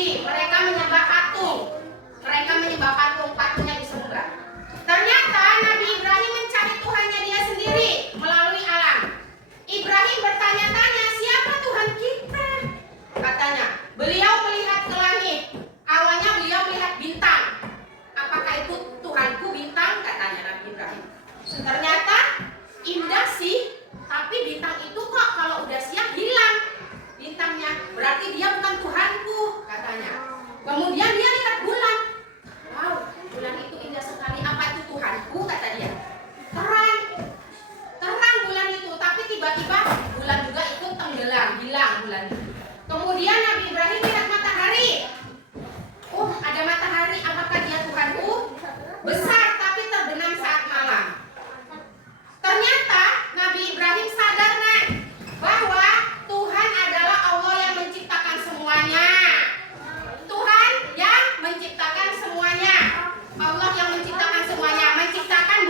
Yahudi. Mereka menyembah patung. Patungnya disembah. Ternyata Nabi Ibrahim mencari Tuhannya dia sendiri melalui alam. Ibrahim bertanya-tanya, siapa Tuhan kita? Katanya, beliau melihat ke langit. Awalnya beliau melihat bintang. Apakah itu Tuhanku bintang? Katanya Nabi Ibrahim. Ternyata indah sih, tapi bintang itu kok kalau udah siang hilang bintangnya. Berarti dia bukan Tuhanku, katanya. Kemudian dia lihat bulan. Wow, bulan itu indah sekali. Apa itu Tuhanku? Kata dia. Terang bulan itu, tapi tiba-tiba bulan juga ikut tenggelam, hilang bulan itu. Kemudian Nabi Ibrahim lihat matahari. Oh, ada matahari. Apakah dia Tuhanku? Besar tapi terbenam saat malam. Ternyata Nabi Ibrahim sadar bahwa Tuhan adalah Allah yang menciptakan semuanya. Tuhan yang menciptakan semuanya. Allah yang menciptakan semuanya. Menciptakan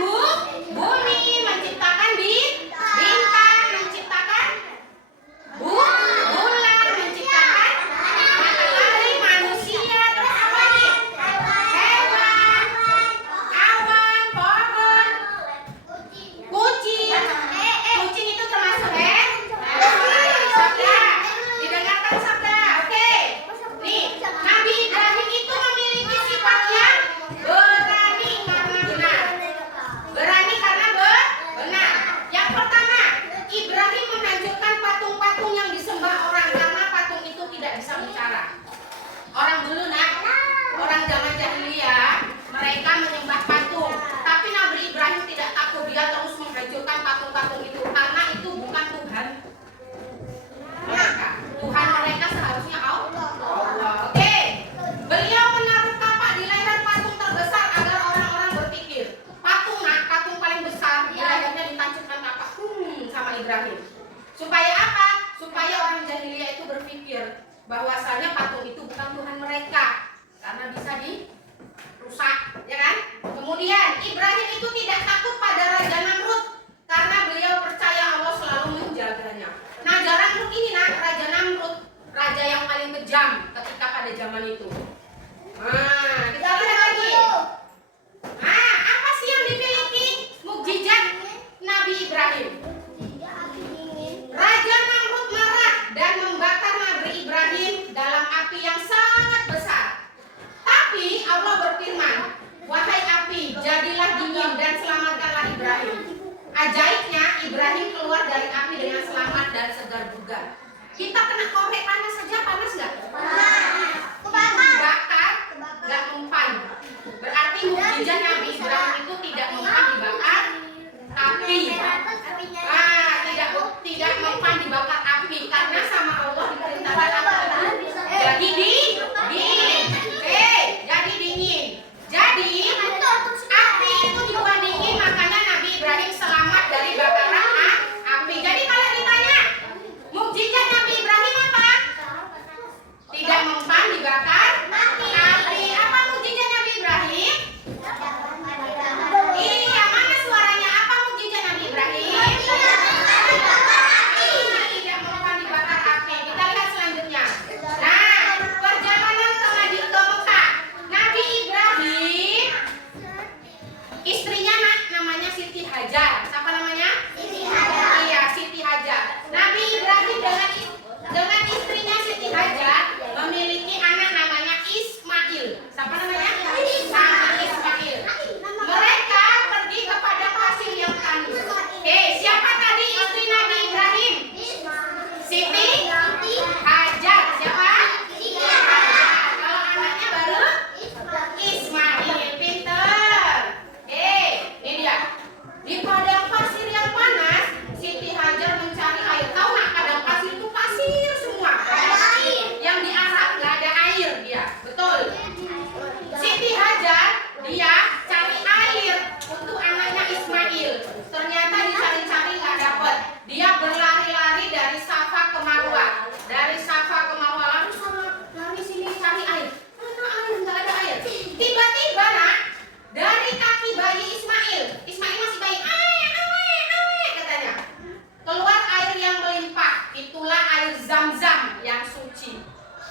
bumi, menciptakan bintang, menciptakan bulan, menciptakan matahari, manusia, terus apa lagi? Hewan, awan, pohon, kucing. Kucing itu termasuk sabda. Didengarkan sabda. Oke. Nih, Nabi Ibrahim itu memiliki sifat yang berani karena benar. Berani karena benar. Yang pertama, Ibrahim menghancurkan patung-patung yang disembah orang karena patung itu tidak bisa bicara. Orang dulu orang zaman jahiliyah, mereka menyembah patung. Tapi Nabi Ibrahim tidak takut, dia terus menghancurkan patung-patung itu karena itu bukan Tuhan mereka. Tuhan mereka seharusnya Allah. Oke. Beliau menaruh kapak di leher patung terbesar agar orang-orang berpikir. Patung paling besar di lehernya ditancapkan kapak sama Ibrahim. Supaya apa? Supaya orang jahiliyah itu berpikir bahwasanya patung itu bukan Tuhan mereka karena bisa dirusak, ya kan? Kemudian Ibrahim itu tidak takut pada Raja Namrud karena beliau percaya Allah selalu menjaganya. Raja Namrud ini Raja Namrud, raja yang paling kejam ketika pada zaman itu. Kita lihat lagi. Apa sih yang dimiliki mukjizat Nabi Ibrahim? Raja Namrud marah dan membakar Nabi Ibrahim dalam api yang sangat besar. Tapi Allah berfirman, wahai api, jadilah dingin dan selamatkanlah Ibrahim. Ajaibnya Ibrahim keluar dari api dengan selamat dan segar bugar. Kita kena korek panas saja, panas nggak? Dibakar, nggak mempan. Berarti mukjizat Nabi Ibrahim itu tidak mempan dibakar api. Tidak mempan dibakar api karena sama Allah diperintahkan apa? Jadi dingin. Jadi dingin. Jadi api itu dibuat dingin, makanya Nabi Ibrahim selamat dari bakaran api. Jadi kalau ditanya,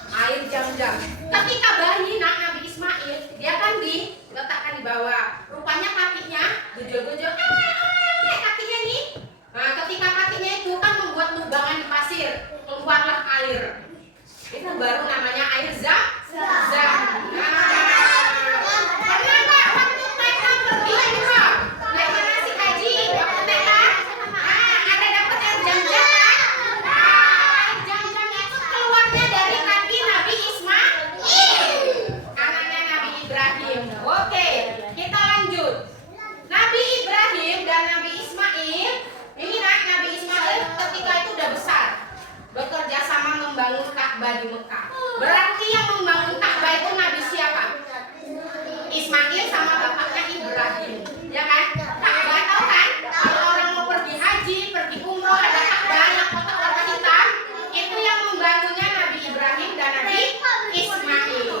air jam-jam. Ketika bayi Nabi Ismail, dia kan diletakkan di bawah. Rupanya kakinya gejol-gejol, kakinya nih. Nah, ketika kakinya itu kan membuat lubangan di pasir, keluarlah air. Itu baru namanya air zam-zam. Pernah nggak waktu TK pergi umroh, naik manasik haji waktu TK? Ada dapat air jam-jam kan? Air jam-jam itu keluarnya dari kaki Nabi Ismail, anaknya Nabi Ibrahim. Oke, kita lanjut. Nabi Ibrahim dan Nabi Ismail, ini Nabi Ismail ketika itu udah besar, bekerja sama membangun Ka'bah di Mekah. Berarti yang membangun Ka'bah itu Nabi siapa? Ismail sama bapaknya Ibrahim, ya kan? Ka'bah tahu kan? Kalau orang mau pergi haji, pergi umroh, ada Ka'bah yang kotak warna hitam, itu yang membangunnya Nabi Ibrahim dan Nabi Ismail.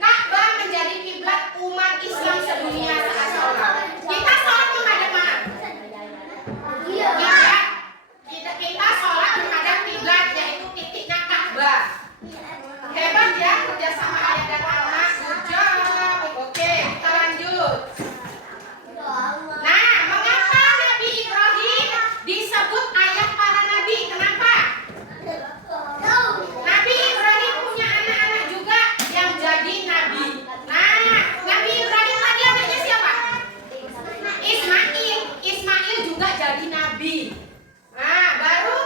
Ka'bah menjadi kiblat umat Islam sedunia saat sholat. Kita sholat menghadap mana? Kita sholat menghadap kiblat, yaitu titiknya Ka'bah. Hebat ya kerjasama ayah dan anak. Good job. Oke, kita lanjut. Nah, mengapa Nabi Ibrahim disebut ayah para nabi? Kenapa? Nabi Ibrahim punya anak-anak juga yang jadi nabi. Nah, Nabi Ibrahim tadi anaknya siapa? Ismail. Ismail juga jadi nabi. Nah, baru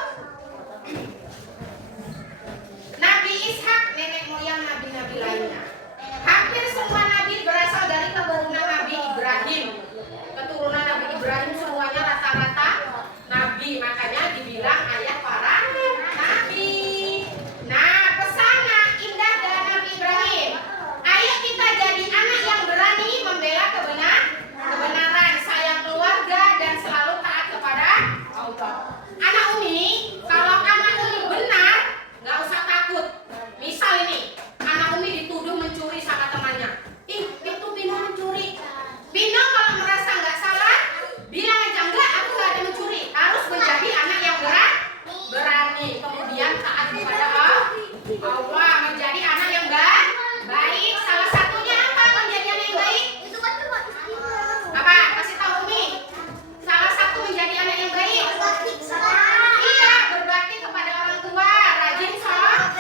Nabi Ishak, nenek moyang nabi-nabi lainnya. Hampir semua nabi berasal dari keturunan Nabi Ibrahim. Keturunan Nabi Ibrahim semuanya rata-rata nabi, makanya dibilang ayah para nabi. Nah, pesana indah dari Nabi Ibrahim. Ayo kita jadi anak yang berani membela kebenaran, sayang keluarga dan selalu taat kepada Allah. Anak Umi, kalau anak Umi benar, nggak usah takut. Misal ini, anak Umi dituduh mencuri sama temannya. Itu Pino mencuri. Pino kalau merasa nggak salah, bilang aja enggak, aku nggak ada mencuri. Harus menjadi anak yang berani. Kemudian taat kepada Allah, menjadi anak yang baik. Salah satunya apa menjadi anak yang baik? Apa? Kasih tahu Umi. Salah satu menjadi anak yang baik. Iya, berbakti kepada orang tua, rajin sholat,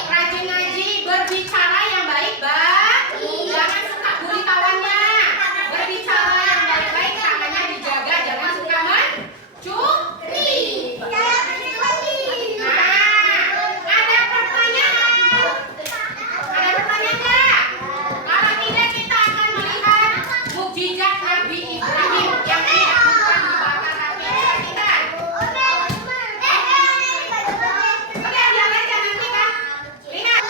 rajin ngaji, berbicara yang baik-baik, jangan suka bully kawannya, berbicara yang baik-baik, namanya dijaga, jangan suka mencuri. Nah, ada pertanyaan? Ada pertanyaan nggak? Kalau tidak, kita akan melihat mukjizat Nabi Ibrahim yang dilakukan dibakar api kebangkitan. Oke, lihat aja nanti kan. Lihat.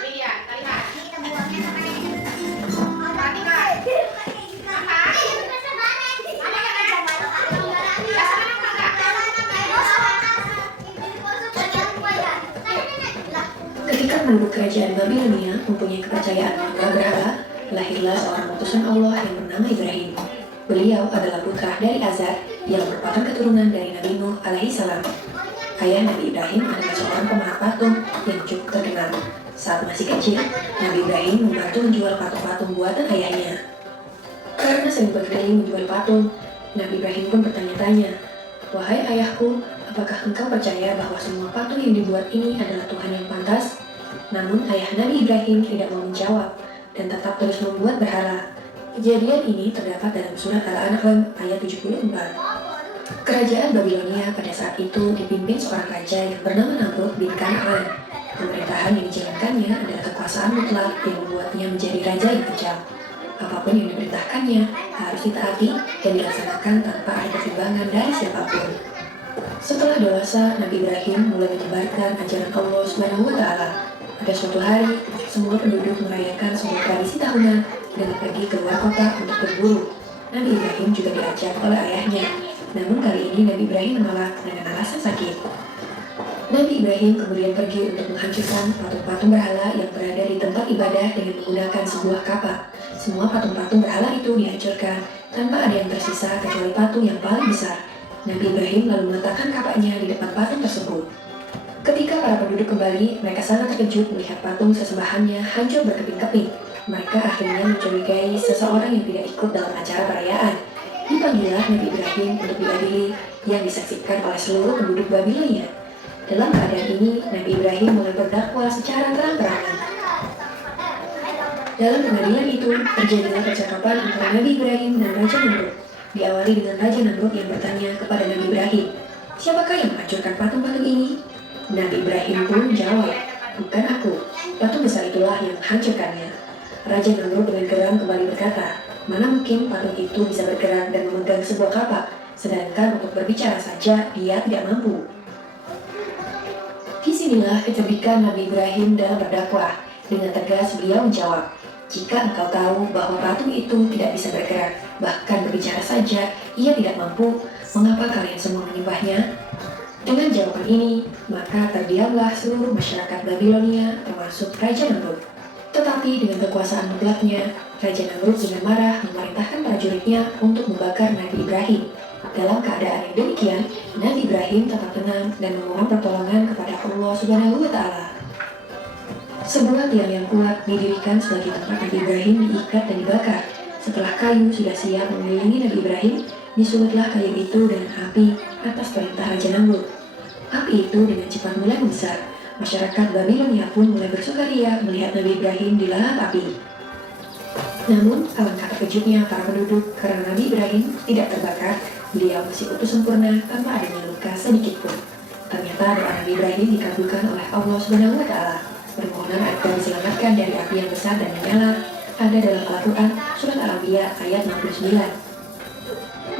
Ini dia, kita lihat. Perhatikan. Apa? Ada nggak? Biasanya apa nggak? Ketika penduduk kerajaan Babilonia mempunyai kepercayaan menyembah berhala, lahirlah seorang utusan Allah yang bernama Ibrahim. Beliau adalah putra dari Azar yang merupakan keturunan dari Nabi Nuh alaihi salam. Ayah Nabi Ibrahim adalah seorang pemahat patung yang cukup terkenal. Saat masih kecil, Nabi Ibrahim membantu menjual patung-patung buatan ayahnya. Karena sering berkeliling menjual patung, Nabi Ibrahim pun bertanya-tanya, "Wahai ayahku, apakah engkau percaya bahwa semua patung yang dibuat ini adalah Tuhan yang pantas?" Namun ayah Nabi Ibrahim tidak mau menjawab dan tetap terus membuat berhala. Kejadian ini terdapat dalam surat Al-An'am ayat 74. Kerajaan Babilonia pada saat itu dipimpin seorang raja yang bernama Namrud bin Kan'an. Pemerintahan yang dijalankannya adalah kekuasaan mutlak yang membuatnya menjadi raja yang kejam. Apapun yang diperintahkannya harus ditaati dan dilaksanakan tanpa ada pertimbangan dari siapapun. Setelah dewasa, Nabi Ibrahim mulai menyebarkan ajaran Allah SWT. Pada suatu hari, semua penduduk merayakan sebuah tradisi tahunan dengan pergi keluar kota untuk berburu. Nabi Ibrahim juga diajak oleh ayahnya. Namun kali ini Nabi Ibrahim menolak dengan alasan sakit. Nabi Ibrahim kemudian pergi untuk menghancurkan patung-patung berhala yang berada di tempat ibadah dengan menggunakan sebuah kapak. Semua patung-patung berhala itu dihancurkan tanpa ada yang tersisa kecuali patung yang paling besar. Nabi Ibrahim lalu meletakkan kapaknya di depan patung tersebut. Ketika para penduduk kembali, mereka sangat terkejut melihat patung sesembahannya hancur berkeping-keping. Mereka akhirnya mencurigai seseorang yang tidak ikut dalam acara perayaan. Dipanggillah Nabi Ibrahim untuk diadili yang disaksikan oleh seluruh penduduk Babilonia. Dalam keadaan ini, Nabi Ibrahim mulai berdakwah secara terang-terangan. Dalam pengadilan itu, terjadilah percakapan antara Nabi Ibrahim dan Raja Namrud. Diawali dengan Raja Namrud yang bertanya kepada Nabi Ibrahim, "Siapakah yang menghancurkan patung-patung ini?" Nabi Ibrahim pun menjawab, "Bukan aku, patung besar itulah yang menghancurkannya." Raja Namrud dengan geram kembali berkata, "Mana mungkin patung itu bisa bergerak dan memegang sebuah kapak, sedangkan untuk berbicara saja dia tidak mampu." Disinilah kecerdikan Nabi Ibrahim dalam berdakwah. Dengan tegas beliau menjawab, "Jika engkau tahu bahwa patung itu tidak bisa bergerak, bahkan berbicara saja ia tidak mampu, mengapa kalian semua menyembahnya?" Dengan jawaban ini, maka terdiamlah seluruh masyarakat Babilonia termasuk Raja Namrud. Tetapi dengan kekuasaan mutlaknya, Raja Namrud dengan marah memerintahkan prajuritnya untuk membakar Nabi Ibrahim. Dalam keadaan yang demikian, Nabi Ibrahim tetap tenang dan memohon pertolongan kepada Allah Subhanahu wa Ta'ala. Sebuah tiang yang kuat didirikan sebagai tempat Nabi Ibrahim diikat dan dibakar. Setelah kayu sudah siap mengelilingi Nabi Ibrahim, disulutlah kayu itu dengan api atas perintah Raja Namrud. Api itu dengan cepat mulai membesar. Masyarakat Babilonia pun mulai bersukaria melihat Nabi Ibrahim di lahap api. Namun, alangkah terkejutnya para penduduk karena Nabi Ibrahim tidak terbakar. Beliau masih utuh sempurna tanpa adanya luka sedikit pun. Ternyata doa Nabi Ibrahim dikabulkan oleh Allah Subhanahu wa Ta'ala. Permohonan agar diselamatkan dari api yang besar dan menyala ada dalam Al-Quran Surat Al-Anbiya ayat 69.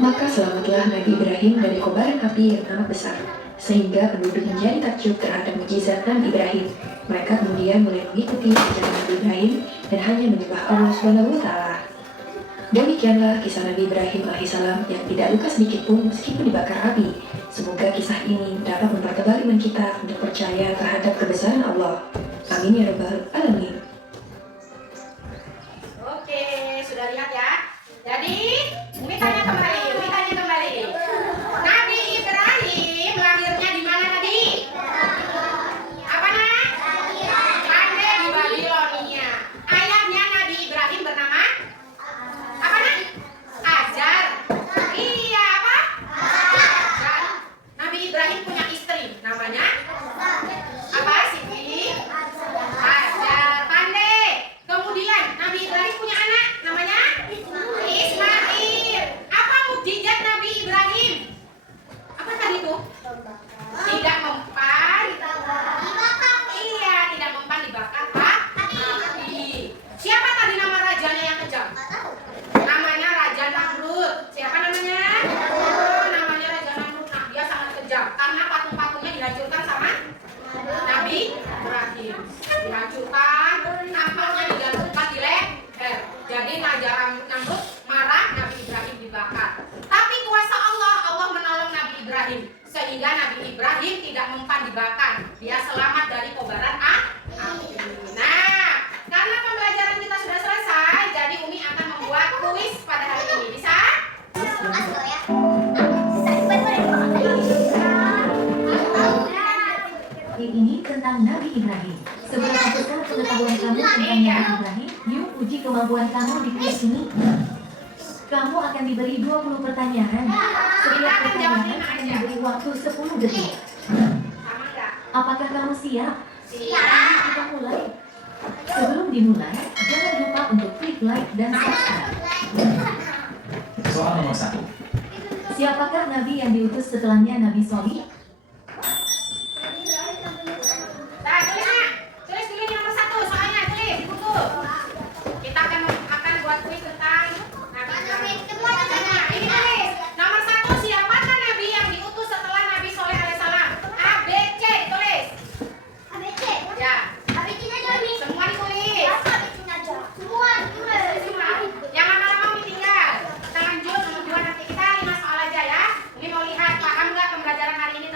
Maka selamatlah Nabi Ibrahim dari kobaran api yang amat besar, sehingga penduduk menjadi takjub terhadap mukjizat Nabi Ibrahim. Mereka kemudian mulai mengikuti ajaran Nabi Ibrahim dan hanya menyembah Allah Subhanahu wa Ta'ala. Demikianlah kisah Nabi Ibrahim alaihissalam yang tidak luka sedikit pun meskipun dibakar api. Semoga kisah ini dapat mempertebal iman kita untuk percaya terhadap kebesaran Allah. Amin ya rabbal alamin. Oke, sudah lihat ya. Jadi, Umi tanya kembali. Nabi Ibrahim lahirnya di mana tadi? Apa nak? Lahir di Babilonia. Ayahnya Nabi Ibrahim bernama apa nak? Azar. Iya apa? Azar. Nabi Ibrahim punya istri, namanya apa? Siti. Azar. Pandai. Kemudian Nabi Ibrahim punya anak, namanya Ismail. Apa mukjizat Nabi Ibrahim? Apa tadi itu? Tidak mempan. Iya, tidak mempan dibakar api. Siapa tadi nama rajanya yang kejam? Namanya Raja Namrud. Siapa namanya? Oh, namanya Raja Namrud. Nah, dia sangat kejam karena patung-patungnya dihancurkan sama Nabi Ibrahim. Dihancurkan, nampaknya digantungkan di leher. Jadi Raja Namrud marah, Nabi Ibrahim dibakar. Tapi kuasa Allah menolong Nabi Ibrahim sehingga Nabi Ibrahim tidak mempan dibakar. Dia selamat dari kobaran api. Nah, karena pembelajaran kita sudah selesai, jadi Umi akan membuat kuis pada hari ini. Bisa? Ini tentang Nabi Ibrahim. Seberapa besar pengetahuan kamu tentang Nabi Ibrahim? Yuk uji kemampuan kamu di kuis ini. Kamu akan diberi 20 pertanyaan. Setiap pertanyaan akan diberi waktu 10 detik. Sama enggak? Apakah kamu siap? Siap. Mari kita mulai. Sebelum dimulai, jangan lupa untuk klik like dan subscribe. Soal nomor 1. Siapakah Nabi yang diutus setelahnya Nabi Sholih? Nah, tulis nak. Tulis dulu yang nomor 1 soalnya, tulis di buku. Kita akan buat kuis tentang Nabi Ibrahim. Nah, ini tulis. Nomor 1, siapakah Nabi yang diutus setelah Nabi Sholih alaihissalam? A, B, C, tulis. Ya. Semua ditulis. Yang lama-lama Umi tinggal. Kita lanjut nanti kita 5 soal aja ya. Ini mau lihat paham nggak pembelajaran hari ini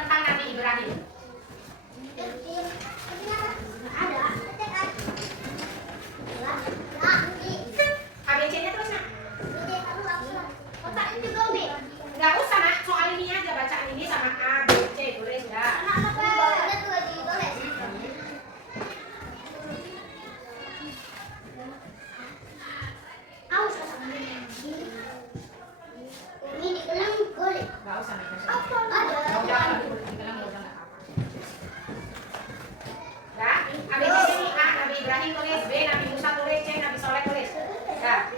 Ibrahim tulis, B Nabi Musa tulis, C Nabi Soleh tulis. Ya.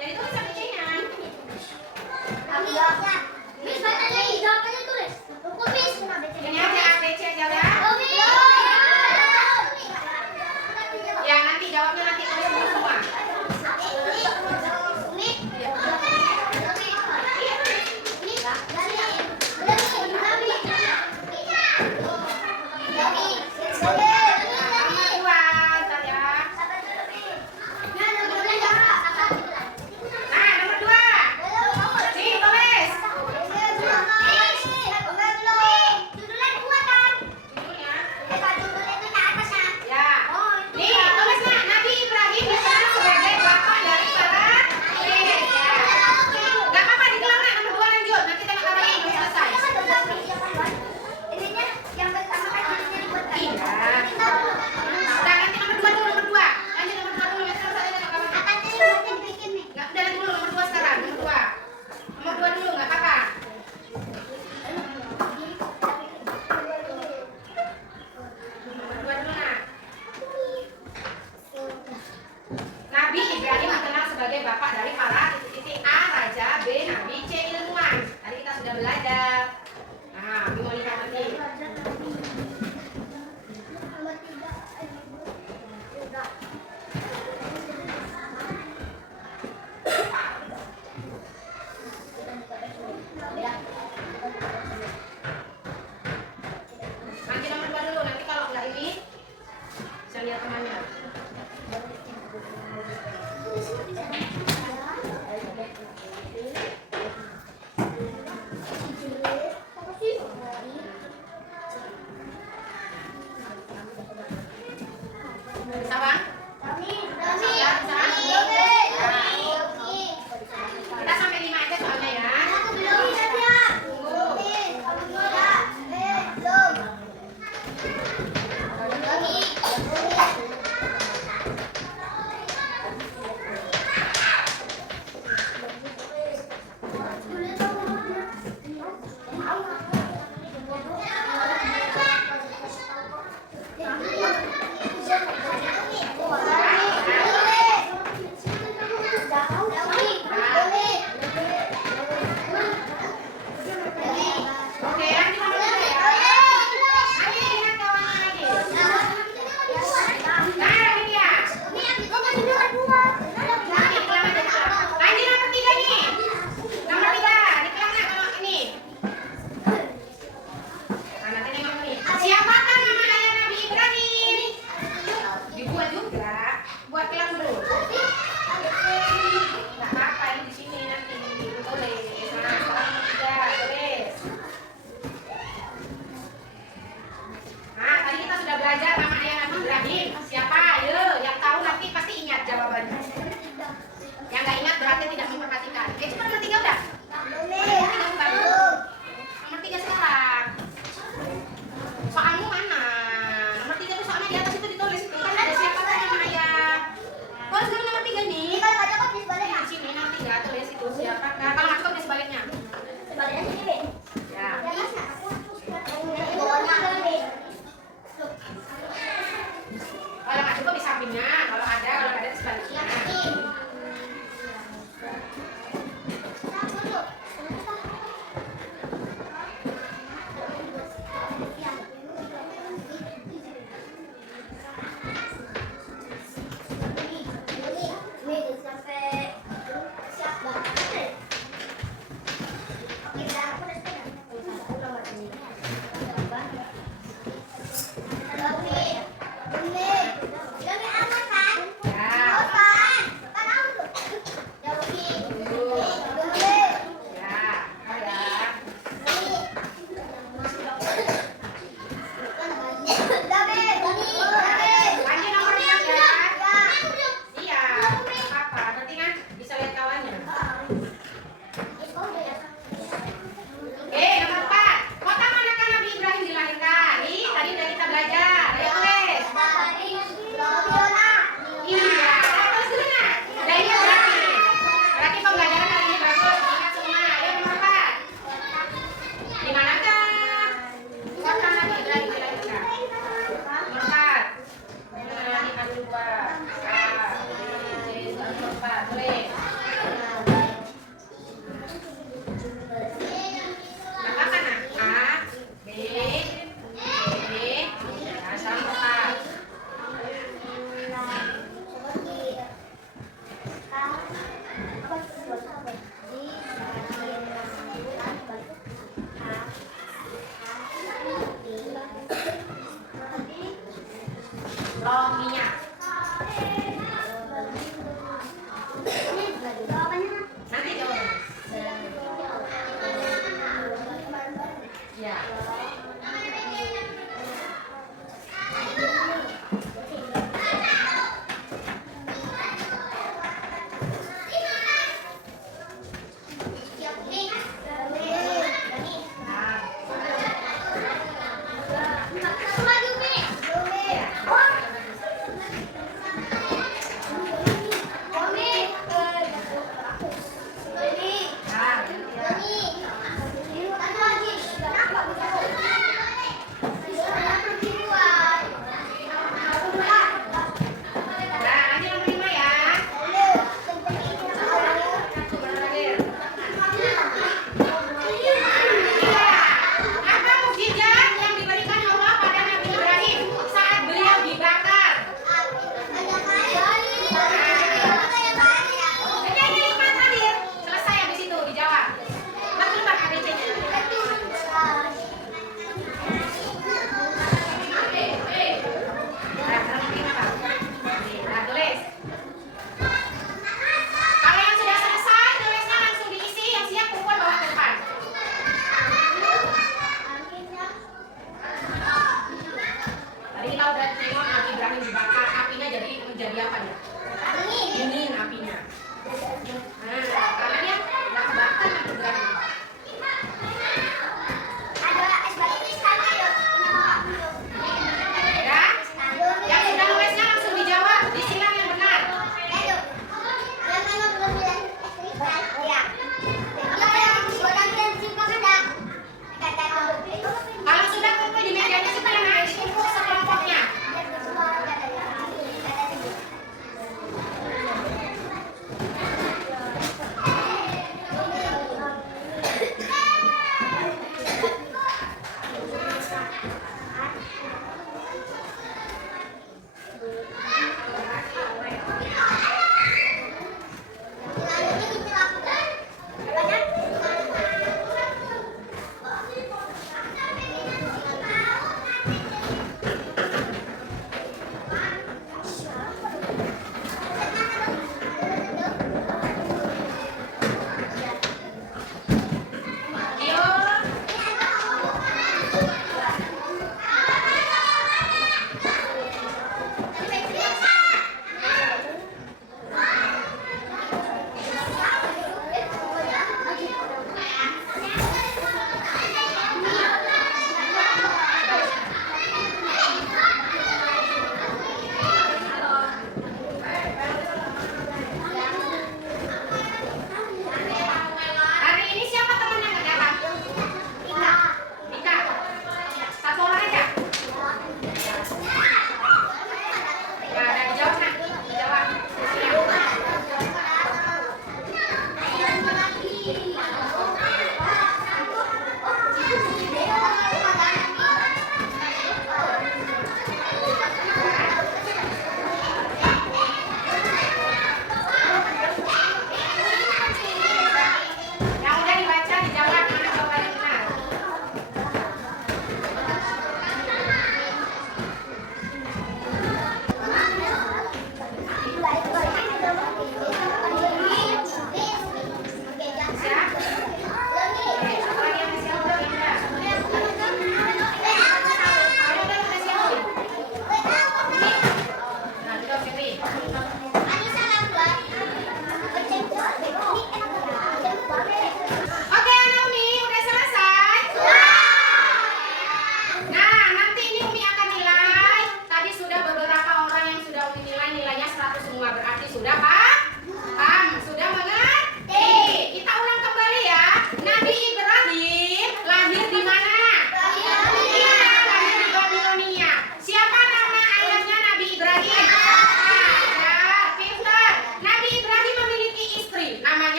Jadi tulis sampai C-nya. Ini aja A, B, C aja ya. Ya nanti jawabnya nanti tulis dulu semua. Nomor 2, ntar ya. Nah, nomor 2. Nih, tulis. Judulnya. Ya. Nih, tulis nah, Nabi Ibrahim dikenal sebagai bapak dari para nabi. Ya. Gak apa-apa diulang nah, nomor 2 lanjut. Nanti tengok lagi udah selesai. Iya. Udah nanti nomor 2 dulu, nomor 2. Lanjut nomor 2 dulu, nanti selesai tengok kawan. Enggak, udah lanjut dulu nomor 2 sekarang, nomor 2. Nomor 2 dulu enggak apa-apa. Nomor 2 dulu nah. Nabi Ibrahim dikenal sebagai bapak dari para titik A raja, B nabi, C ilmuwan. Tadi kita sudah belajar. Nah, mau nikah nanti. Nanti nomor 2 dulu, nanti kalau enggak ini bisa lihat temannya. Bisa bang? Kita sampai 5 aja soalnya ya. Oke, lanjut nomor 3 ya. Nanti lihat kawannya lagi. Nah, ini dia. Nanti dikelang aja, dikelang. Lanjut nomor 3 nih. Nomor 3, dikelang nah kalau ini. Nah, nanti nengok nih. Siapakah nama ayah Nabi Ibrahim? Dibuat juga. Buat kelang dulu.